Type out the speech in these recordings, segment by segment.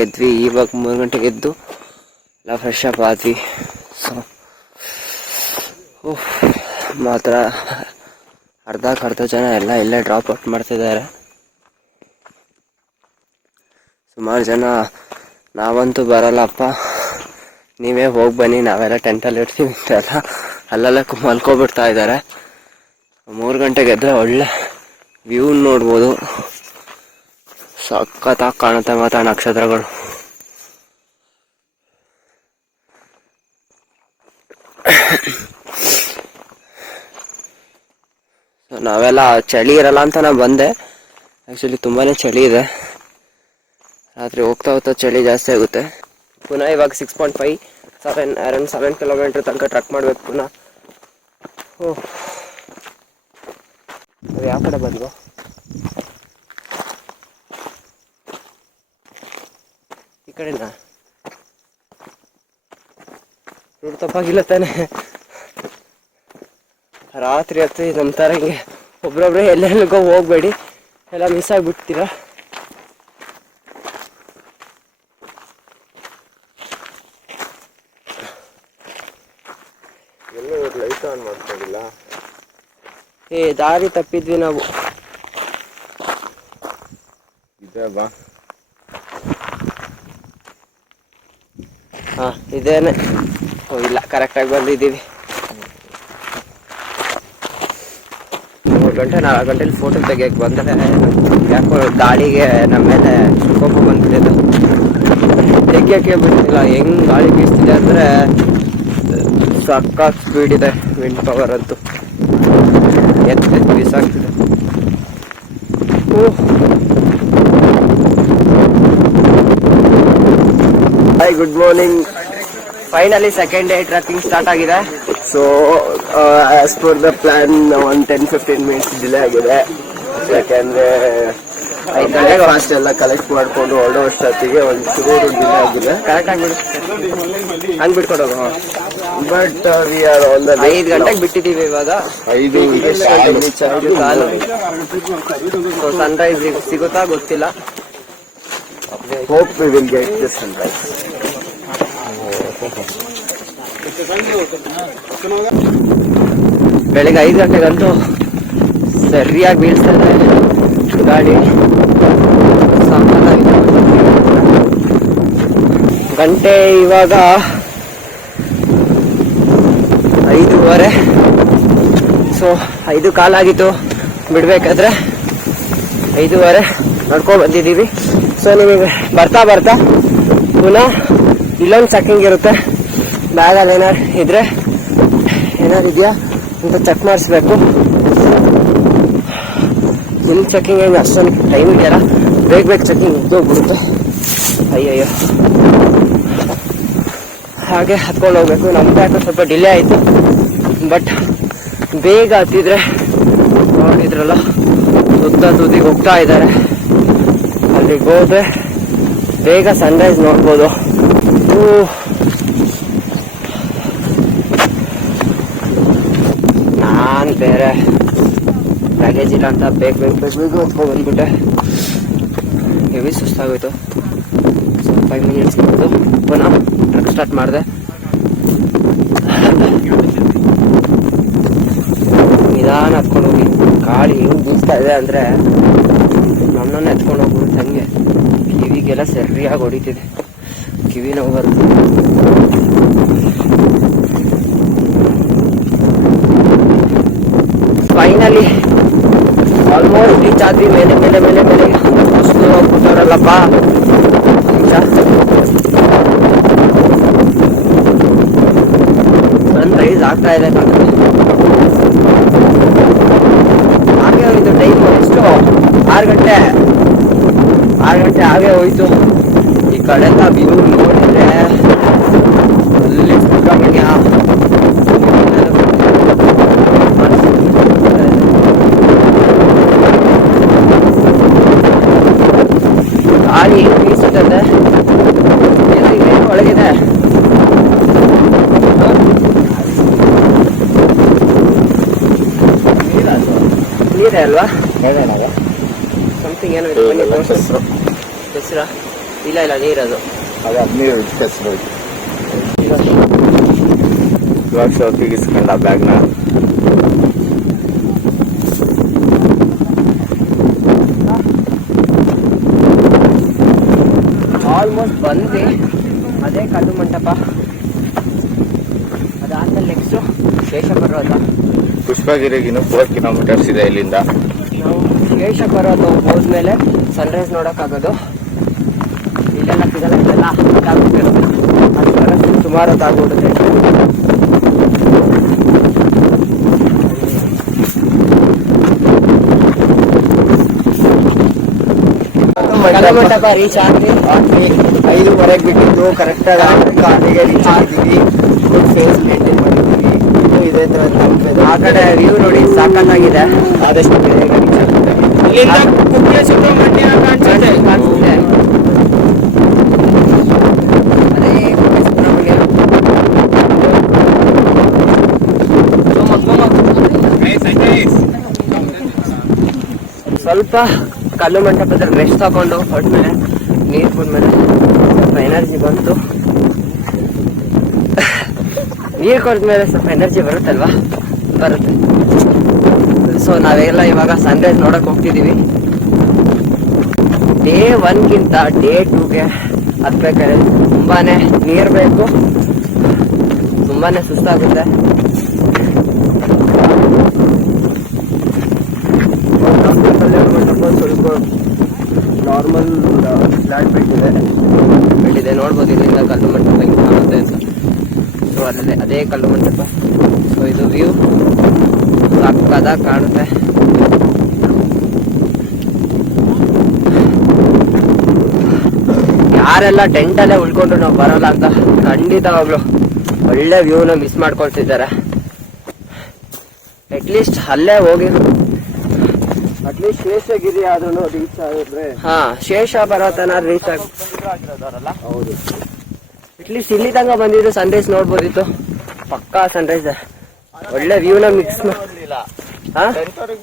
ಎದ್ವಿ. ಇವಾಗ ಮೂರು ಗಂಟೆಗೆ ಎದ್ದು ಎಲ್ಲ ಫ್ರೆಶ್ ಅಪ್ ಆದ್ವಿ. ಸೊ ಮಾತ್ರ ಅರ್ಧಕ್ಕೆ ಅರ್ಧ ಜನ ಎಲ್ಲ ಇಲ್ಲೇ ಡ್ರಾಪ್ ಔಟ್ ಮಾಡ್ತಿದ್ದಾರೆ. ಸುಮಾರು ಜನ, ನಾವಂತೂ ಬರಲ್ಲಪ್ಪ. ನೀವೇ ಹೋಗಿ ಬನ್ನಿ, ನಾವೆಲ್ಲ ಟೆಂಟಲ್ಲಿ ಇರ್ತೀವಿ. ಅಂತೆಲ್ಲ ಅಲ್ಲೆಲ್ಲ ಮಲ್ಕೊಬಿಡ್ತಾ ಇದ್ದಾರೆ. ಮೂರು ಗಂಟೆಗೆ ಎದ್ರೆ ಒಳ್ಳೆ ವ್ಯೂ ನೋಡ್ಬೋದು. ಸಖತ್ತಾಗಿ ಕಾಣುತ್ತೆ ಮಾತ್ರ ನಕ್ಷತ್ರಗಳು. ನಾವೆಲ್ಲ ಚಳಿ ಇರಲ್ಲ ಅಂತ ನಾ ಬಂದೆ. ಆ್ಯಕ್ಚುಲಿ ತುಂಬಾನೇ ಚಳಿ ಇದೆ. ರಾತ್ರಿ ಹೋಗ್ತಾ ಹೋಗ್ತಾ ಚಳಿ ಜಾಸ್ತಿ ಆಗುತ್ತೆ. ಪುನಃ ಇವಾಗ six point five seven around seven kilometre ತನಕ ಟ್ರಕ್ ಮಾಡ್ಬೇಕು ಪುನಃ. ಓಹ್. ಯಾವ ಕಡೆ ಬಂದ್ವು? ಈ ಕಡೆನಾ ರೋಡ್ ತಪ್ಪಾಗಿಲ್ಲ ತಾನೆ. ರಾತ್ರಿ ಹತ್ತು ನಮ್ಮ ಥರ ಹಿಂಗೆ ಒಬ್ರೊಬ್ರೆ ಎಲ್ಲೆಲ್ಲಿಗೋ ಹೋಗ್ಬೇಡಿ. ಎಲ್ಲ ಮಿಸ್ ಆಗಿಬಿಡ್ತೀರ? ಎಲ್ಲೂ ಲೈಟ್ ಆನ್ ಮಾಡ್ಕೊಂಡಿಲ್ಲ ಏ ದಾರಿ ತಪ್ಪಿದ್ವಿ ನಾವು. ಇದೆ ಬಾ ಹಾ, ಇದೇನೆ. ಓ, ಇಲ್ಲ ಕರೆಕ್ಟಾಗಿ ಬಂದಿದ್ದೀವಿ. ಮೂರು ಗಂಟೆ, ನಾಲ್ಕು ಗಂಟೆಲಿ ಫೋಟೋ ತೆಗಿಯಕ್ಕೆ ಬಂದರೆ ಯಾಕೋ ಗಾಳಿಗೆ ನಮ್ಮ ಮೇಲೆ ಕೋಪ ಬಂದಿದೆ ತೆಗಿಯೋಕ್ಕೆ ಬಿಡ್ತಿಲ್ಲ, ಹೆಂಗ್ ಗಾಳಿ ಬೀಸ್ತಿದೆ ಅಂದರೆ ಸಕ್ಕ ಸ್ಪೀಡ್ ಇದೆ ವಿಂಡ್ ಪವರ್ ಅಂತೂ. ಎತ್ತು ಬೀಸಾಗ್ತಿದೆ ಓಹ್. Hi good morning finally second day trekking start ಆಗಿದೆ. So as per the plan ಒಂದು ಟೆನ್ ಫಿಫ್ಟೀನ್ ಮಿನಿಟ್ಸ್ ಡಿಲೇ ಆಗಿದೆ. ಯಾಕೆಂದ್ರೆ ಐದು ಗಂಟೆಗೆ ಅಷ್ಟೆಲ್ಲ ಎಲ್ಲ ಕಲೆಕ್ಟ್ ಮಾಡ್ಕೊಂಡು ಹೊರಡೋ ಅಷ್ಟೊತ್ತಿಗೆ ಒಂದು ಚೂರು ಡಿಲೇ ಆಗಿದೆ. ಕರೆಕ್ಟ್ ಆಗ್ಬಿಡು ಹಂಗ್ ಬಿಟ್ಕೊಡೋದು but we are on the ಐದು ಗಂಟೆಗೆ ಬಿಟ್ಟಿದ್ದೀವಿ ಇವಾಗ. ಐದು ಸನ್ ಕಾಲು ಸನ್ರೈಸ್ ಸಿಗುತ್ತಾ? ಗೊತ್ತಿಲ್ಲ. Hope we will get this sunrise ಬೆಳಿಗ್ಗೆ ಐದು ಗಂಟೆಗಂತೂ ಸರಿಯಾಗಿ ಬೀಳ್ತದೆ ಗಾಡಿ ಸಖತ್ತಾಗಿದೆ. ಗಂಟೆ ಇವಾಗ ಐದೂವರೆ. ಸೊ ಐದು ಕಾಲಾಗಿತ್ತು ಬಿಡ್ಬೇಕಾದ್ರೆ ಐದೂವರೆ. ನಡ್ಕೊಂಡು ಬಂದಿದ್ದೀವಿ. ಸೊ ನಿಮಗೆ ಬರ್ತಾ ಬರ್ತಾ ಪುನಃ ಇಲ್ಲೊಂದು ಸಕ್ಕಿಂಗ್ ಇರುತ್ತೆ. ಬ್ಯಾಗಲ್ಲಿ ಏನಾರು ಇದ್ರೆ ಏನಾರು ಇದೆಯಾ ಅಂತ ಚೆಕ್ ಮಾಡಿಸ್ಬೇಕು. ಇಲ್ಲಿ ಚೆಕ್ಕಿಂಗ್ ಏನು ಅಷ್ಟೊಂದು ಟೈಮ್ ಇದೆಯಲ್ಲ, ಬೇಗ ಬೇಗ ಚೆಕ್ಕಿಂಗ್ ಇದ್ದೋಗ್ಬಿಡುತ್ತೆ ಅಯ್ಯಯ್ಯೋ. ಹಾಗೆ ಹತ್ಕೊಂಡು ಹೋಗ್ಬೇಕು. ನಮ್ಮ ಯಾಕೋ ಸ್ವಲ್ಪ ಡಿಲೇ ಆಯಿತು. ಬಟ್ ಬೇಗ ಹತ್ತಿದ್ರೆ ನೋಡಿದ್ರಲ್ಲ, ಸುತ್ತ ತುದಿಗೆ ಹೋಗ್ತಾ ಇದ್ದಾರೆ. ಅಲ್ಲಿಗೆ ಹೋದ್ರೆ ಬೇಗ ಸನ್ರೈಸ್ ನೋಡ್ಬೋದು. ನಾನ್ ಬೇರೆ ಪ್ಯಾಕೇಜ್ ಇಲ್ಲ ಅಂತ ಬೇಗ ಬೇಗ ಬೇಗ ಬೇಗ ಹೊತ್ಕೊಂಡು ಬಂದ್ಬಿಟ್ಟೆ. ಹೆವಿ ಸುಸ್ತಾಗೋಯ್ತು. ಫೈವ್ ಮಿನಿಟ್ಸ್ ಬಂದು ಪುನಃ ಟ್ರಕ್ ಸ್ಟಾರ್ಟ್ ಮಾಡಿದೆ. ನಿಧಾನ ಹತ್ಕೊಂಡು ಹೋಗಿ. ಗಾಳಿ ಹೆಂಗ್ ಬೀಸ್ತಾ ಇದೆ ಅಂದ್ರೆ ನಮ್ಮನ್ನ ಎತ್ಕೊಂಡು ಹೋಗ್ಬಿಡುತ್ತೆ ಹಂಗೆ. ಕಿವಿಗೆಲ್ಲ ಸರಿಯಾಗಿ ಹೊಡಿತಿದೆ. ಕಿವಿ ನೋವು ಬರುತ್ತೆ. ಫೈನಲಿ ಆಲ್ಮೋಸ್ಟ್ ರೀಚ್ ಆದ್ವಿ. ಮೇಲೆ ಮೇಲೆ ಮೇಲೆ ಮೇಲೆ. ಅಷ್ಟು ಹೋಗ್ಬಿಟ್ಟವ್ರಲ್ಲಪ್ಪ. ನಿಜ ಸನ್ರೈಸ್ ಆಗ್ತಾ ಇದೆ. ಹಾಗೆ ಇದು ಟೈಮ್ ಎಷ್ಟು ಆರು ಗಂಟೆ. ಆರು ಗಂಟೆ ಹಾಗೆ ಹೋಯ್ತು. ಈ ಕಡೆಲ್ಲ ವ್ಯೂ ನೋಡಿದ್ರೆ ಅಲ್ಲಿ ಗಾಳಿ ಬೀಸುತ್ತದೆ. ಒಳಗಿದೆ. ನೀರೇ ಅಲ್ವಾ? ಏನೋ ಇದೆ ಬನ್ನಿ. ಹೆಸ್ರಾ? ಇಲ್ಲ ಇಲ್ಲ ನೀರದು ಅದ ನೀರು ಕಚ್ಬೋದು ಇವಾಗ ಶೋಕಿಗೆ ಇಸ್ಕೊಂಡ ಬ್ಯಾಗ್ನ ಆಲ್ಮೋಸ್ಟ್ ಬಂದ್ವಿ ಅದೇ ಕಲ್ಲು ಮಂಟಪ. ಅದಾದ್ಮೇಲೆ ನೆಕ್ಸ್ಟು ಶೇಷ ಬರೋದ ಪುಷ್ಪಗಿರಿಗೆ ಇನ್ನು ಫೋರ್ ಕಿಲೋಮೀಟರ್ಸ್ ಇದೆ ಇಲ್ಲಿಂದ. ನಾವು ಶೇಷ ಪರ್ವತ ಹೋದ್ಮೇಲೆ ಸನ್ರೈಸ್ ನೋಡೋಕ್ಕಾಗೋದು. ಇಲ್ಲೆಲ್ಲ ಸಿಗಲ್ಲ ಇದಾಗ್ಬಿಟ್ಟಿರುತ್ತೆ ಅದಕ್ಕೋಸ್ಕರ ಸುಮಾರು ಹೊತ್ತಾಗ್ಬಿಡುತ್ತೆ ಮಂಟಪ ರೀಚ್ ಆಗಿ ಐದುವರೆಗೆ ಬಿಟ್ಟಿದ್ದು ಕರೆಕ್ಟಾಗಿ ಅಲ್ಲಿಗೆ ರೀಚ್ ಆಗಿದ್ದೀವಿ ಗುಡ್ ಫೇಸ್ ಆ ಕಡೆ ವ್ಯೂ ನೋಡಿ ಸಾಕತ್ತಾಗಿದೆ ಆದಷ್ಟು ಇಲ್ಲಿಂದ ಕುಕ್ಕೆ ಸುಬ್ರಹ್ಮಣ್ಯ ಕಾಣಿಸುತ್ತೆ. ಸ್ವಲ್ಪ ಕಲ್ಲು ಮಂಟಪದಲ್ಲಿ ರೆಸ್ಟ್ ತಗೊಂಡು ಹೊಟ್ಮೇಲೆ ನೀರು ಕುಡ್ಮೇಲೆ ಸ್ವಲ್ಪ ಎನರ್ಜಿ ಬಂತು ನೀರು ಮೇಲೆ ಸ್ವಲ್ಪ ಎನರ್ಜಿ ಬರುತ್ತಲ್ವಾ? ಬರುತ್ತೆ. ಸೊ ನಾವೆಲ್ಲ ಇವಾಗ ಸನ್ರೈಸ್ ನೋಡಕ್ ಹೋಗ್ತಿದೀವಿ. ಡೇ ಒನ್ಗಿಂತ ಡೇ ಟೂಗೆ ಹತ್ಬೇಕಾದ್ರೆ ತುಂಬಾನೇ ನೀರ್ ಬೇಕು. ತುಂಬಾನೇ ಸುಸ್ತಾಗುತ್ತೆ. ಸ್ವಲ್ಪ ನಾರ್ಮಲ್ ಫ್ಲಾಟ್ ಬಿಟ್ಟಿದೆ. ಬೆಳ್ಳಿದೆ ನೋಡ್ಬೋದು ಇಲ್ಲಿಂದ ಕಲ್ಲು ಮಂಟಪ ಹಿಂಗೆ ಕಾಣುತ್ತೆ ಅಂತ ಅದೇ ಕಲ್ಲು ಮಂಟಪ ಸೊ ಇದು ವ್ಯೂ ಸಕ್ಕದ ಕಾಣುತ್ತೆ. ಯಾರೆಲ್ಲ ಟೆಂಟಲ್ಲೇ ಉಳ್ಕೊಂಡ್ರು ನಾವು ಬರೋಲ್ಲ ಅಂತ ಖಂಡಿತವಾಗ್ಲು ಒಳ್ಳೆ ವ್ಯೂನ ಮಿಸ್ ಮಾಡ್ಕೊಳ್ತಿದ್ದಾರೆ. ಅಟ್ಲೀಸ್ಟ್ ಅಲ್ಲೇ ಹೋಗಿ. ಅಟ್ಲೀಸ್ಟ್ ಶೇಷಗಿರಿ ಆದ್ರೂ ರೀಚ್ ಆಗಿದ್ರೆ ಹಾ ಶೇಷ ಪರ್ವತನ ರೀಚ್ ಆಗಿ ಹೌದು. ಅಟ್ಲೀಸ್ಟ್ ಇಲ್ಲಿ ತನಕ ಬಂದಿದ್ದು ಸನ್ರೈಸ್ ನೋಡ್ಬೋದಿತ್ತು. ಪಕ್ಕಾ ಸನ್ರೈಸ್ ಒಳ್ಳೆ ವ್ಯೂನ ಮಿಕ್ಸ್ ಹಾ?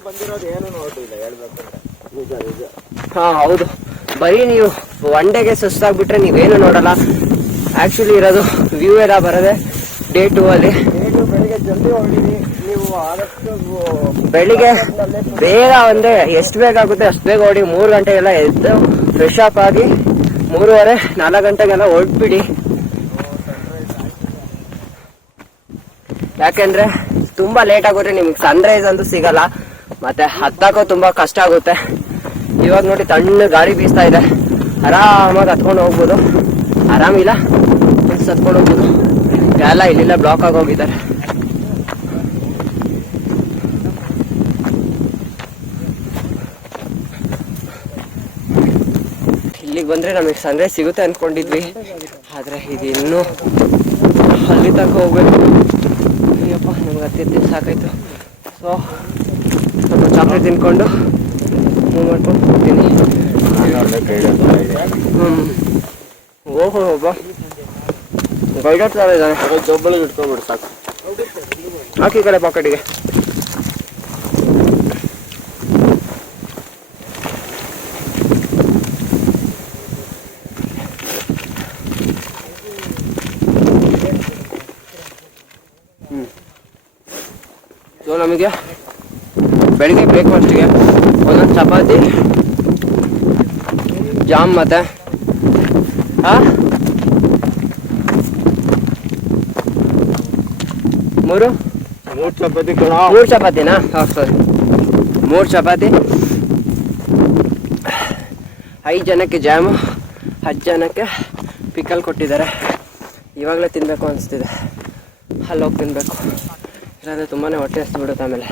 ಬಂದಿರೋದು ಏನು ನೋಡಿಲ್ಲ ಹೇಳ್ಬೇಕಂದ್ರೆ. ನಿಜ ನಿಜ. ಹಾ ಹೌದು. ಬರೀ ನೀವು ಒನ್ ಡೇಗೆ ಸುಸ್ತಾಗ್ಬಿಟ್ರೆ ನೀವೇನು ನೋಡಲ್ಲ. ಆಕ್ಚುಲಿ ಇರೋದು ವ್ಯೂ ಎಲ್ಲ ಬರದೆ ಡೇ ಟೂ ಅಲ್ಲಿ. ಬೆಳಿಗ್ಗೆ ಜಲ್ದಿ ಹೊರಡಿರಿ ನೀವು ಆದಷ್ಟು ಬೆಳಿಗ್ಗೆ ಬೇಗ ಒಂದೇ ಎಷ್ಟು ಬೇಗ ಆಗುತ್ತೆ ಅಷ್ಟು ಬೇಗ ಹೊಡಿ. ಮೂರು ಗಂಟೆಗೆಲ್ಲ ಎದ್ದು ಫ್ರೆಶ್ ಅಪ್ ಆಗಿ ಮೂರುವರೆ ನಾಲ್ಕು ಗಂಟೆಗೆಲ್ಲ ಹೊರಟ್ಬಿಡಿ. ಯಾಕೆಂದ್ರೆ ತುಂಬಾ ಲೇಟ್ ಆಗುತ್ತೆ ನಿಮ್ಗೆ ಸನ್ರೈಸ್ ಅಂತೂ ಸಿಗಲ್ಲ, ಮತ್ತೆ ಹತ್ತಕ್ಕೂ ತುಂಬಾ ಕಷ್ಟ ಆಗುತ್ತೆ. ಇವಾಗ ನೋಡಿ ತಣ್ಣ ಗಾಳಿ ಬೀಸ್ತಾ ಇದೆ. ಆರಾಮಾಗಿ ಹತ್ಕೊಂಡು ಹೋಗ್ಬೋದು. ಆರಾಮಿಲ್ಲ? ಹತ್ಕೊಂಡು ಹೋಗ್ಬೋದು. ಎಲ್ಲ ಇಲ್ಲಿಲ್ಲ ಬ್ಲಾಕ್ ಆಗಿ ಹೋಗಿದ್ದಾರೆ. ಇಲ್ಲಿಗೆ ಬಂದ್ರೆ ನಮಗೆ ಸನ್ರೈಸ್ ಸಿಗುತ್ತೆ ಅನ್ಕೊಂಡಿದ್ವಿ. ಆದ್ರೆ ಇದು ಇನ್ನೂ ಅಲ್ಲಿ ತಕ್ಕ ಹೋಗ್ಬೇಕು. ನಮ್ಗೆ ಹತ್ತಿದ್ದು ಸಾಕಾಯ್ತು. ಸೊ ಸ್ವಲ್ಪ ಚಾಕ್ಲೇಟ್ ತಿನ್ಕೊಂಡು ಮೂವ್ ಮಾಡ್ಕೊಂಡು ಹೋಗ್ತೀನಿ. ಹ್ಮ್. ಓಹೋ ಒಬ್ಬ ಗೈಡ್ ಥರ ಇದ್ದಾನೆ ಜೊಬ್ಬಳಿಗೆ ಇಟ್ಕೊಂಡ್ಬಿಡು ಸಾಕು ಹಾಕಿ ಕಡೆ ಪಾಕೆಟಿಗೆ ಸೊ ನಮಗೆ ಬೆಳಿಗ್ಗೆ ಬ್ರೇಕ್ಫಾಸ್ಟಿಗೆ ಒಂದೊಂದು ಚಪಾತಿ ಜಾಮ್ ಮತ್ತೆ ಹಾ ಮೂರು? ಮೂರು ಚಪಾತಿ ಮೂರು ಚಪಾತಿನಾ? ಹಾಂ ಸರಿ. ಮೂರು ಚಪಾತಿ. ಐದು ಜನಕ್ಕೆ ಜಾಮು ಹತ್ತು ಜನಕ್ಕೆ ಪಿಕಲ್ ಕೊಟ್ಟಿದ್ದಾರೆ. ಇವಾಗಲೇ ತಿನ್ನಬೇಕು ಅನಿಸ್ತಿದೆ. ಅಲ್ಲಿ ಹೋಗಿ ತಿನ್ನಬೇಕು ಇಲ್ಲಾಂದರೆ ತುಂಬಾ ಹೊಟ್ಟೆ ಹಸ್ಬಿಡುತ್ತೆ ಆಮೇಲೆ.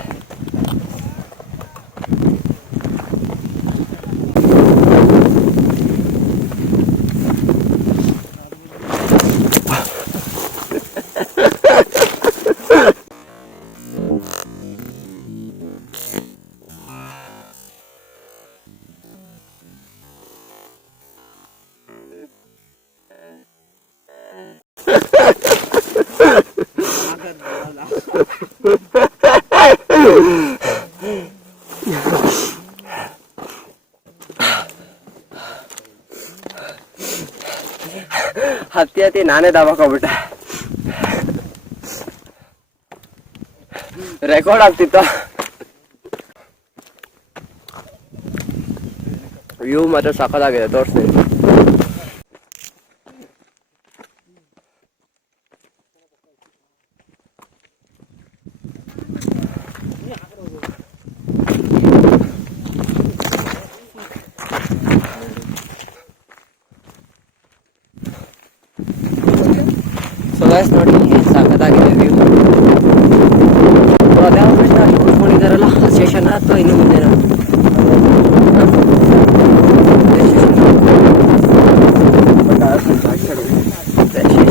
ನಾನೇ ದಬಾಕೋಗ್ಬಿಟ್ಟೆ ರೆಕಾರ್ಡ್ ಆಗ್ತಿತ್ತ? ವ್ಯೂ ಮಾತ್ರ ಸಖತ್ತಾಗಿದೆ ತೋರಿಸ್ತೀನಿ ಸೊ ಗೈಸ್ ನೋಡಿ ಸಖತ್ತಾಗಿದೆ ವ್ಯೂ ಅದೇ ಕೂತ್ಕೊಂಡಿದ್ದಾರಲ್ಲ ಸ್ಟೇಷನ್ ಅಥವಾ ಇನ್ನು ಮುಂದೆ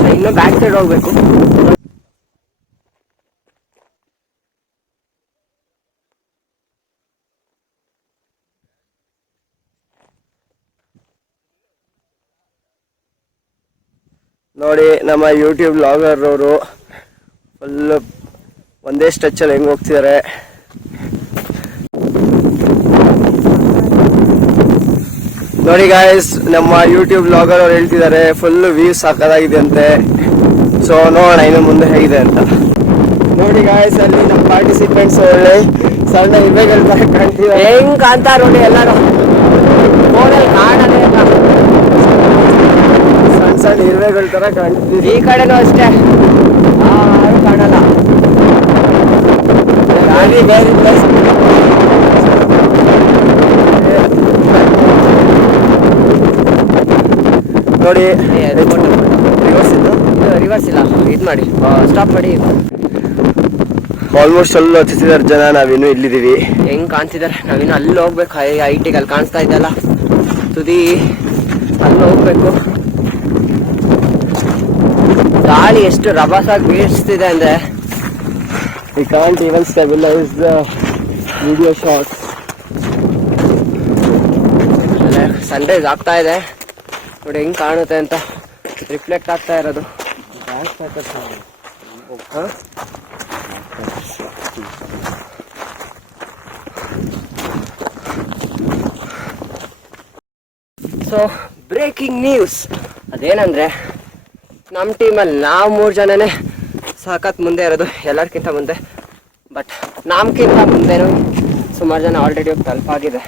ಇನ್ನು ಬ್ಯಾಕ್ ಸೈಡ್ ಹೋಗ್ಬೇಕು. ನೋಡಿ, ನಮ್ಮ ಯೂಟ್ಯೂಬ್ ಬ್ಲಾಗರ್ ಅವರು ಫುಲ್ ಒಂದೇ ಸ್ಟ್ರೆಚ್ಚಲ್ಲಿ ಹೆಂಗ್ ಹೋಗ್ತಿದ್ದಾರೆ ನೋಡಿ ಗಾಯ್ಸ್ ನಮ್ಮ ಯೂಟ್ಯೂಬ್ ಬ್ಲಾಗರ್ ಅವ್ರು ಹೇಳ್ತಿದ್ದಾರೆ ಫುಲ್ ವ್ಯೂ ಸಾಕಾಗಿದೆ ಅಂತೆ ಸೊ ನೋಡೋಣ ಇನ್ನು ಮುಂದೆ ಹೇಗಿದೆ ಅಂತ. ನೋಡಿ ಗಾಯ್ಸ್ ಅಲ್ಲಿ ನಮ್ಮ ಪಾರ್ಟಿಸಿಪೆಂಟ್ಸ್ ಒಳ್ಳೆ ಸಣ್ಣ ಇವೆಗಳು ಕಾಣ್ತೀವಿ ಹೆಂಗ್ ಕಾಣ್ತಾರ ನೋಡಿ ಎಲ್ಲರೂ? ಫೋನಲ್ಲಿ ಕಾಣದೇ ಇಲ್ಲ. ಸಣ್ಣ ಸಣ್ಣ ಇರುವೆಗಳ ತರ ಕಾಣ್ತೀವಿ ಈ ಕಡೆನೂ ಅಷ್ಟೇ. ಯಾರು ಕಾಣಲ್ಲ. ಗಾಡಿ ಬೇರೆ ಪ್ಲೇಸ್ ನೋಡಿ ರಿವರ್ಸ್ ಇಲ್ಲ. ಇದು ಮಾಡಿ. ಸ್ಟಾಪ್ ಮಾಡಿ. ಆಲ್ಮೋಸ್ಟ್ ಅಲ್ಲಿ ಹತ್ತಿಸಿದಾರೆ ಜನ ನಾವಿನ್ನು ಇಲ್ಲಿದ್ದೀವಿ. ಹೆಂಗ್ ಕಾಣ್ತಿದ್ದಾರೆ ನಾವಿನ್ನು ಅಲ್ಲಿ ಹೋಗ್ಬೇಕು. ಐ ಟಿಗೆ ಅಲ್ಲಿ ಕಾಣಿಸ್ತಾ ಇದ್ದಲ್ಲ. ತುದಿ ಅಲ್ಲಿ ಹೋಗ್ಬೇಕು. ಗಾಳಿ ಎಷ್ಟು ರಭಸಾಗಿ ಬೀಳಿಸ್ತಿದೆ ಅಂದ್ರೆ. We can't even stabilise the video shot sunrise ಆಗ್ತಾ ಇದೆ. ನೋಡಿ ಹೆಂಗ್ ಕಾಣುತ್ತೆ ಅಂತ. ರಿಫ್ಲೆಕ್ಟ್ ಆಗ್ತಾ ಇರೋದು. ಸೊ ಬ್ರೇಕಿಂಗ್ ನ್ಯೂಸ್ ಅದೇನಂದ್ರೆ ನಮ್ಮ ಟೀಮಲ್ಲಿ ನಾವು ಮೂರು ಜನನೇ ಸಾಕತ್ ಮುಂದೆ ಇರೋದು ಎಲ್ಲರಿಗಿಂತ ಮುಂದೆ. ಬಟ್ ನಮ್ಗಿಂತ ಮುಂದೆನೂ ಸುಮಾರು ಜನ ಆಲ್ರೆಡಿ ತಲುಪಾಗಿದೆ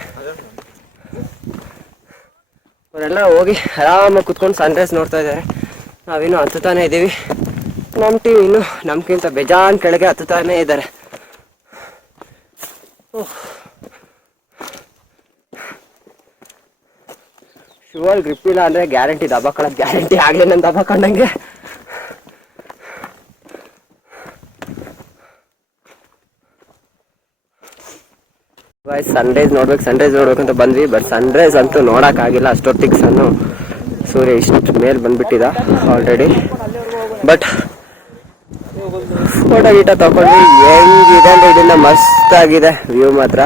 ಅವರೆಲ್ಲ ಹೋಗಿ ಆರಾಮಾಗಿ ಕುತ್ಕೊಂಡು ಸನ್ರೈಸ್ ನೋಡ್ತಾ ಇದ್ದಾರೆ. ನಾವಿನ್ನು ಹತ್ತುತ್ತಾನೆ ಇದ್ದೀವಿ. ನಮ್ಮ ಟೀಮ್ ಇನ್ನು ನಮ್ಗಿಂತ ಬೇಜಾನ್ ಕೆಳಗೆ ಹತ್ತುತ್ತಾನೆ ಇದ್ದಾರೆ. ಶುವರ್ ಗ್ರಿಪ್ ಇಲ್ಲ ಅಂದ್ರೆ ಗ್ಯಾರಂಟಿ ದಬಾಕೊಳ್ಳೋದು ಗ್ಯಾರಂಟಿ ಆಗ್ಲಿ ಕಂಡಂಗೆ. ದಬಾಕೊಂಡಂಗೆ ಸನ್ರೈಸ್ ನೋಡ್ಬೇಕು ಸನ್ರೈಸ್ ನೋಡ್ಬೇಕು ಅಂತ ಬಂದ್ವಿ ಬಟ್ ಸನ್ರೈಸ್ ಅಂತೂ ನೋಡೋಕ್ಕಾಗಿಲ್ಲ, ಅಷ್ಟೊತ್ತಿಗೆ ಸಣ್ಣ ಸೂರ್ಯ ಇಷ್ಟು ಮೇಲೆ ಬಂದ್ಬಿಟ್ಟಿದ ಆಲ್ರೆಡಿ ಬಟ್ ಫೋಟೋ ಗೀಟ ತಗೊಂಡ್ವಿ, ಹೆಂಗಿದೆ ಅಂದ್ರೆ ಇದನ್ನ ಮಸ್ತ್ ಆಗಿದೆ ವ್ಯೂ ಮಾತ್ರ.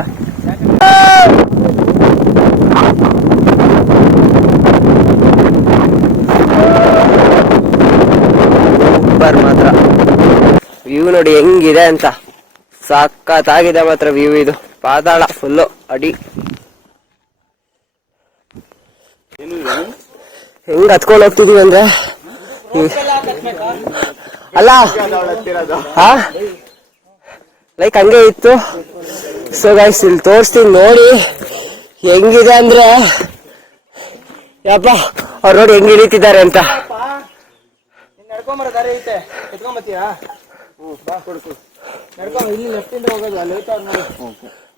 ಸೂಪರ್ ಮಾತ್ರ. ವ್ಯೂ ನೋಡಿ ಹೆಂಗಿದೆ ಅಂತ. ಸಖತ್ತಾಗಿದೆ ಮಾತ್ರ ವ್ಯೂ ಇದು. ಪಾತಾಳ ಫುಲ್ಲು ಅಡಿ. ಹೆಂಗ್ ಹತ್ಕೊಂಡು ಹೋಗ್ತಿದೀವಿ ಅಂದ್ರೆ? ಅಲ್ಲ ಲೈಕ್ ಹಂಗೆ ಇತ್ತು. ಸೊ ಗೈಸ್ ಇಲ್ಲಿ ತೋರಿಸ್ತೀನಿ ನೋಡಿ. ಹೆಂಗಿದೆ ಅಂದ್ರೆ? ಯಪ್ಪ, ಅವ್ರು ನೋಡಿ ಹೆಂಗ್ ಇಳಿತಿದ್ದಾರೆ ಅಂತ.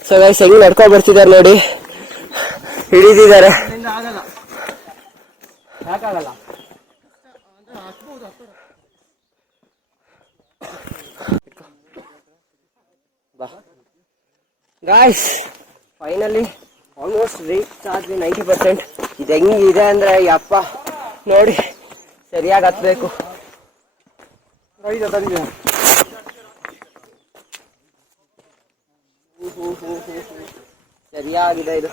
ಸೊ ಗೈಸ್ ಹೆಂಗ್ ನಡ್ಕೊಂಡ್ ಬರ್ತಿದ್ದಾರೆ ನೋಡಿ. ಹಿಡಿದಿದ್ದಾರೆ. ಯಾಕಾಗಲ್ಲ ಗಾಯ್ಸ್ ಫೈನಲಿ ಆಲ್ಮೋಸ್ಟ್ ರೀಚ್ ಆದ್ವಿ ನೈಂಟಿ ಪರ್ಸೆಂಟ್ ಇದು ಹೆಂಗಿದೆ ಅಂದ್ರೆ ಯಪ್ಪ ನೋಡಿ, ಸರಿಯಾಗಿ ಹತ್ಬೇಕು. ಐದು ತಂದಿದೆ ಸರಿಯಾಗಿದೆ ಇದು.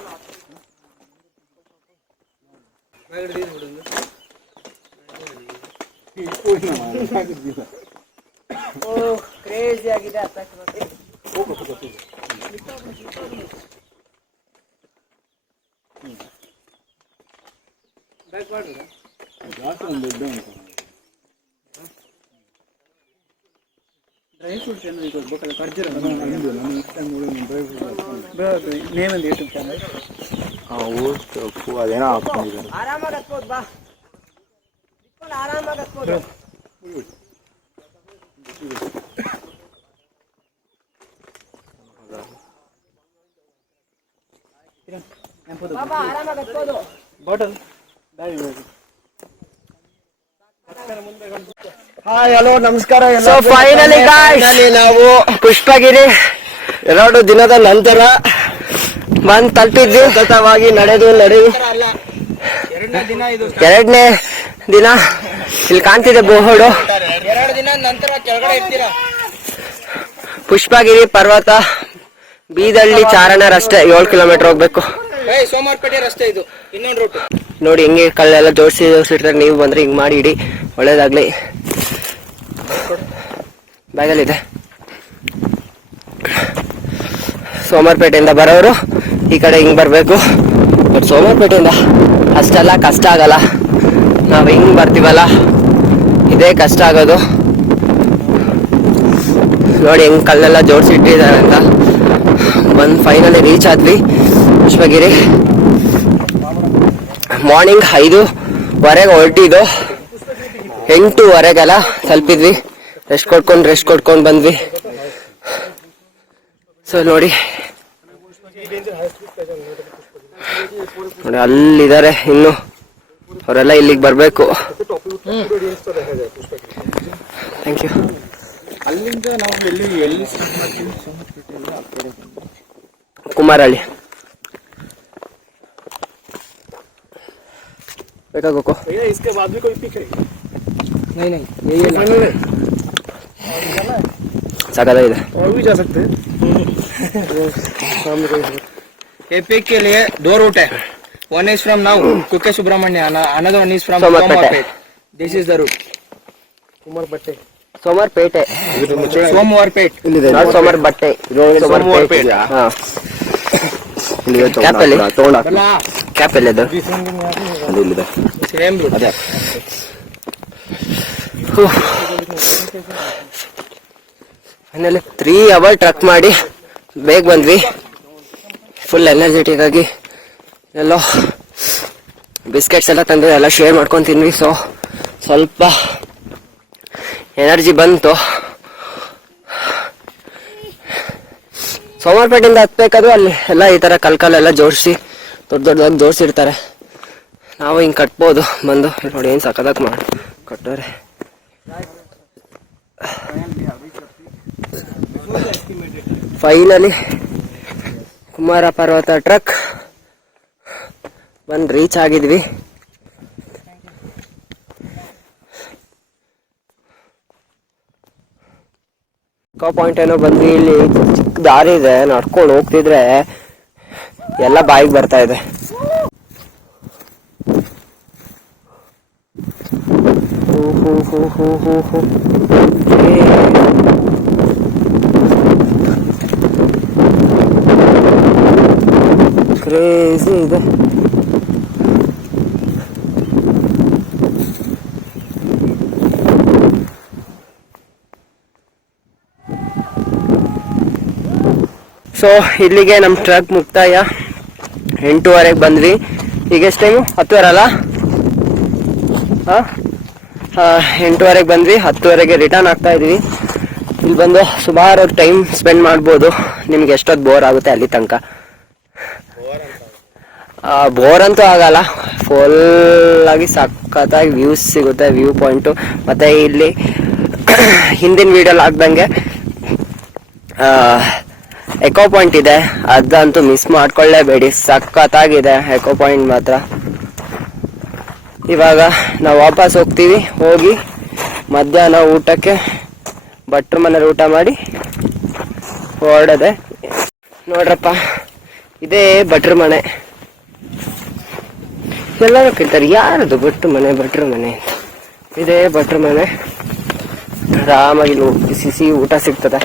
ಓ ಕ್ರೇಜಿ ಆಗಿದೆ ಅಟ್ಯಾಕ್ ಬಗ್ಗೆ ಬ್ಯಾಕ್ ಮಾಡಿ ಡ್ರೈ ಫ್ರೂಟ್ಸ್ ಏನೋ ಈಗ ಬೇಕಲ್ಲ ಖರ್ಜೂರ ನೇಮ್ ಒಂದು ಯೂಟ್ಯೂಬ್ ಚಾನಲ್ ಅದೇನೋ ಹಾಕೊಂಡಿದ್ದಾರೆ ಆರಾಮಾಗಿ ಹತ್ಬೋದು ಬಾ. ಆರಾಮಾಗಿ ಹತ್ಬೋದು ಬಾಬಾ ಆರಾಮಾಗಿ ಹತ್ಬೋದು ಬಾಟಲ್. ದಾರಿ ಹೋಗಿ ಹಾಯ್ ಹಲೋ ನಮಸ್ಕಾರ. ಸೊ ಫೈನಲಿ ನಾವು ಪುಷ್ಪಗಿರಿ ಎರಡು ದಿನದ ನಂತರ ಬಂದ್ ತಲುಪಿದ್ವಿ. ಸತತವಾಗಿ ನಡೆದು ನಡೆದು. ಎರಡನೇ ದಿನ ಇಲ್ಲಿ ಕಾಣ್ತಿದೆ ಬೋಹೋಡು. ಪುಷ್ಪಗಿರಿ ಪರ್ವತ ಬೀದಳ್ಳಿ ಚಾರಣ ರಸ್ತೆ ಏಳು ಕಿಲೋಮೀಟರ್ ಹೋಗ್ಬೇಕು. ಸೋಮವಾರಪೇಟೆ ರಸ್ತೆ ಇದು ಇನ್ನೊಂದು ರೂಟ್ ನೋಡಿ ಹೆಂಗೆ ಕಲ್ಲೆಲ್ಲ ಜೋಡಿಸಿ ಜೋಡಿಸಿಟ್ರೆ ನೀವು ಬಂದ್ರೆ ಹಿಂಗ್ ಮಾಡಿ ಇಡಿ. ಒಳ್ಳೇದಾಗ್ಲಿ. ಬ್ಯಾಗಲ್ಲಿದೆ. ಸೋಮವಾರಪೇಟೆಯಿಂದ ಬರೋರು ಈ ಕಡೆ ಹಿಂಗೆ ಬರಬೇಕು. ಬಟ್ ಸೋಮವಾರಪೇಟೆಯಿಂದ ಅಷ್ಟೆಲ್ಲ ಕಷ್ಟ ಆಗಲ್ಲ. ನಾವು ಹಿಂಗೆ ಬರ್ತೀವಲ್ಲ? ಇದೇ ಕಷ್ಟ ಆಗೋದು. ನೋಡಿ ಹೆಂಗೆ ಕಲ್ಲೆಲ್ಲ ಜೋಡಿಸಿಟ್ಟಿದ್ದಾರೆ ಅಂತ. ಬಂದು ಫೈನಲಿ ರೀಚ್ ಆದ್ವಿ. ಪುಷ್ಪಗಿರಿ ಮಾರ್ನಿಂಗ್ ಐದುವರೆಗೆ ಹೊರಟಿದ್ದು. ಎಂಟೂವರೆಗೆಲ್ಲ ತಲುಪಿದ್ವಿ. ರೆಸ್ಟ್ ಕೊಡ್ಕೊಂಡು ರೆಸ್ಟ್ ಕೊಡ್ಕೊಂಡು ಬಂದ್ವಿ. ಸೊ ನೋಡಿ ನೋಡಿ ಅಲ್ಲಿದ್ದಾರೆ ಇನ್ನು ಅವರೆಲ್ಲ ಇಲ್ಲಿಗೆ ಬರಬೇಕು ಥ್ಯಾಂಕ್ ಯು ಅಲ್ಲಿಂದ ನಾವು ಎಲ್ಲಿ ಎಲ್ಲಿ ಸ್ಟಾರ್ಟ್ ಮಾಡ್ತೀವಿ ಕುಮಾರಹಳ್ಳಿ ಬೇಕಾಗೋ इसके बाद भी कोई पिक है नहीं नहीं यही है सकाला और भी जा सकते हैं ये पिक के लिए दो रूट है one is from now Kukke Subramanya another one is from Somwarpet. Somwarpet this is the route Kumara Betta Somwarpet सोमवारपेट not ಸೋಮವಾರ ಬಟ್ಟೆ ಸೋಮವಾರ ಪೇಟೆ. ಹಾ ಕ್ಯಾಪ್ ಅಲ್ಲಿ ಬಲ್ಲ ಕ್ಯಾಪ್ ಅಲ್ಲಿ ಅದು ಸೇಮ್ ರೂಟ್ ಆಮೇಲೆ ತ್ರೀ ಅವರ್ ಟ್ರಕ್ ಮಾಡಿ ಬೇಗ ಬಂದ್ವಿ. ಫುಲ್ ಎನರ್ಜೆಟಿಕ್ ಆಗಿ ಎಲ್ಲೋ ಬಿಸ್ಕೆಟ್ಸ್ ಎಲ್ಲ ತಂದು ಎಲ್ಲ ಶೇರ್ ಮಾಡ್ಕೊಂಡು ತಿನ್ವಿ ಸೊ ಸ್ವಲ್ಪ ಎನರ್ಜಿ ಬಂತು. ಸೋಮವಾರಪೇಟೆಯಿಂದ ಹತ್ಬೇಕಾದ್ರೂ ಅಲ್ಲಿ ಎಲ್ಲ ಈ ಥರ ಕಲ್ಕಲ್ಲೆಲ್ಲ ಜೋಡಿಸಿ, ದೊಡ್ಡ ದೊಡ್ಡದಾಗಿ ಜೋಡಿಸಿರ್ತಾರೆ. ನಾವು ಹಿಂಗೆ ಕಟ್ಬೋದು ಬಂದು. ನೋಡಿ ಏನು ಸಕ್ಕದಾಗಿ ಮಾಡಿ ಕಟ್ಟೋರೆ ಫೈನಲಿ ಕುಮಾರ ಪರ್ವತ ಟ್ರಕ್ ಬಂದು ರೀಚ್ ಆಗಿದ್ವಿ. ಪಾಯಿಂಟ್ ಏನೋ ಬಂದ್ವಿ, ಇಲ್ಲಿ ಚಿಕ್ಕ ದಾರಿ ಇದೆ, ನಡ್ಕೊಂಡು ಹೋಗ್ತಿದ್ರೆ ಎಲ್ಲ ಬಾಯಿಗೆ ಬರ್ತಾ ಇದೆ. ಹೂ, ಹೋ ಹೋ ಹೋ ಹೋ ಹೋ. ಕ್ರೇಜಿ ಇದೆ ಸೊ ಇಲ್ಲಿಗೆ ನಮ್ಮ ಟ್ರಕ್ ಮುಕ್ತಾಯ. ಎಂಟೂವರೆಗೆ ಬಂದ್ವಿ. ಈಗ ಎಷ್ಟು ಟೈಮು ಹತ್ತುವರೆ ಅಲ್ಲ? ಹಾಂ? ಎಂಟೂವರೆಗೆ ಬಂದ್ವಿ. ಹತ್ತುವರೆಗೆ ರಿಟರ್ನ್ ಆಗ್ತಾ ಇದ್ವಿ. ಇಲ್ಲಿ ಬಂದು ಸುಮಾರು ಟೈಮ್ ಸ್ಪೆಂಡ್ ಮಾಡ್ಬೋದು. ನಿಮ್ಗೆ ಎಷ್ಟೊತ್ತು ಬೋರ್ ಆಗುತ್ತೆ ಅಲ್ಲಿ ತನಕ? ಬೋರ್ ಅಂತೂ ಆಗಲ್ಲ. ಫುಲ್ ಆಗಿ ಸಖತ್ತಾಗಿ ವ್ಯೂಸ್ ಸಿಗುತ್ತೆ ವ್ಯೂ ಪಾಯಿಂಟು ಮತ್ತೆ ಇಲ್ಲಿ ಹಿಂದಿನ ವಿಡಿಯೋಲಿ ಆಗ್ದಂಗೆ ಎಕೋ ಪಾಯಿಂಟ್ ಇದೆ. ಅದಂತೂ ಮಿಸ್ ಮಾಡ್ಕೊಳ್ಳೇಬೇಡಿ. ಸಖತ್ತಾಗಿದೆ ಎಕೋ ಪಾಯಿಂಟ್ ಮಾತ್ರ. ಇವಾಗ ನಾವು ವಾಪಸ್ ಹೋಗ್ತೀವಿ. ಹೋಗಿ ಮಧ್ಯಾಹ್ನ ಊಟಕ್ಕೆ ಭಟ್ರ ಮನೇಲಿ ಊಟ ಮಾಡಿ ಹೊರಡದೆ. ನೋಡ್ರಪ್ಪ, ಇದೇ ಭಟ್ರ ಮನೆ. ಎಲ್ಲರೂ ಕೇಳ್ತಾರೆ ಯಾರದು ಭಟ್ರು ಮನೆ, ಭಟ್ರ ಮನೆ ಇದೇ ಭಟ್ರ ಮನೆ. ಆರಾಮಾಗಿ ಇಲ್ಲಿ ಸಿಹಿ ಊಟ ಸಿಗ್ತದೆ.